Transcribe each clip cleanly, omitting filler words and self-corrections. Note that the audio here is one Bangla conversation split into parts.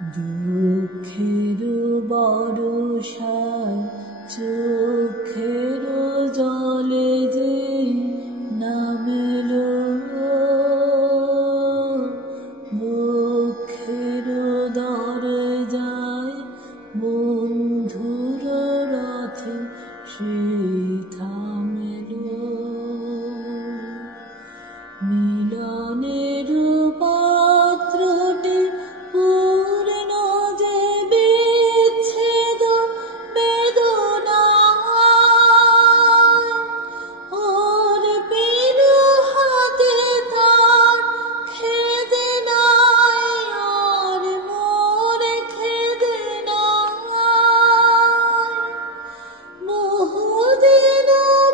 দুঃখের বর্ষায় চোখের জলে যে নামেলো, বুকের দরজায় বন্ধুর রথে সে থামেলো। মিলনের পাত্রটি পূর্ণ যে বিচ্ছেদ বেদনায়, ওর পিলু হাতে তার খেদে নাই, আর মোর খেদে নাই। বহুদিন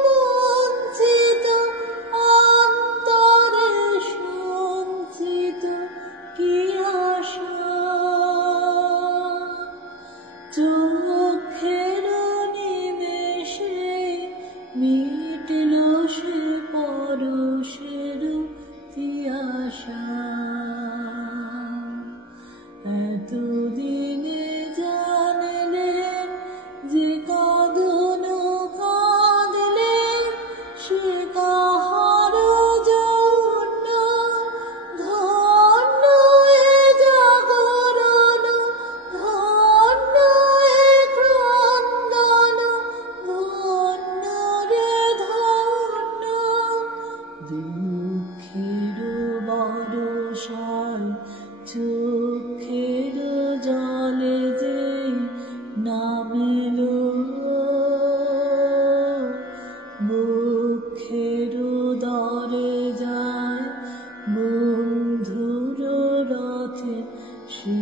বঞ্চিত অন্তরে সঞ্চিত কি আশা, চোখের নিমেষে মিটল সে পরশের তিয়াসা। এতদিনে জানলেন যে কাঁদন কাঁদলেন সে কাহার জন্য, ধন্য এ জাগরণ, ধন্য এ ক্রন্দন, ধন্য রে ধন্য। দুঃখের বর্ষায় চোখের জলে যে নামেলো, বুকের দরজায় বন্ধুর রথে সে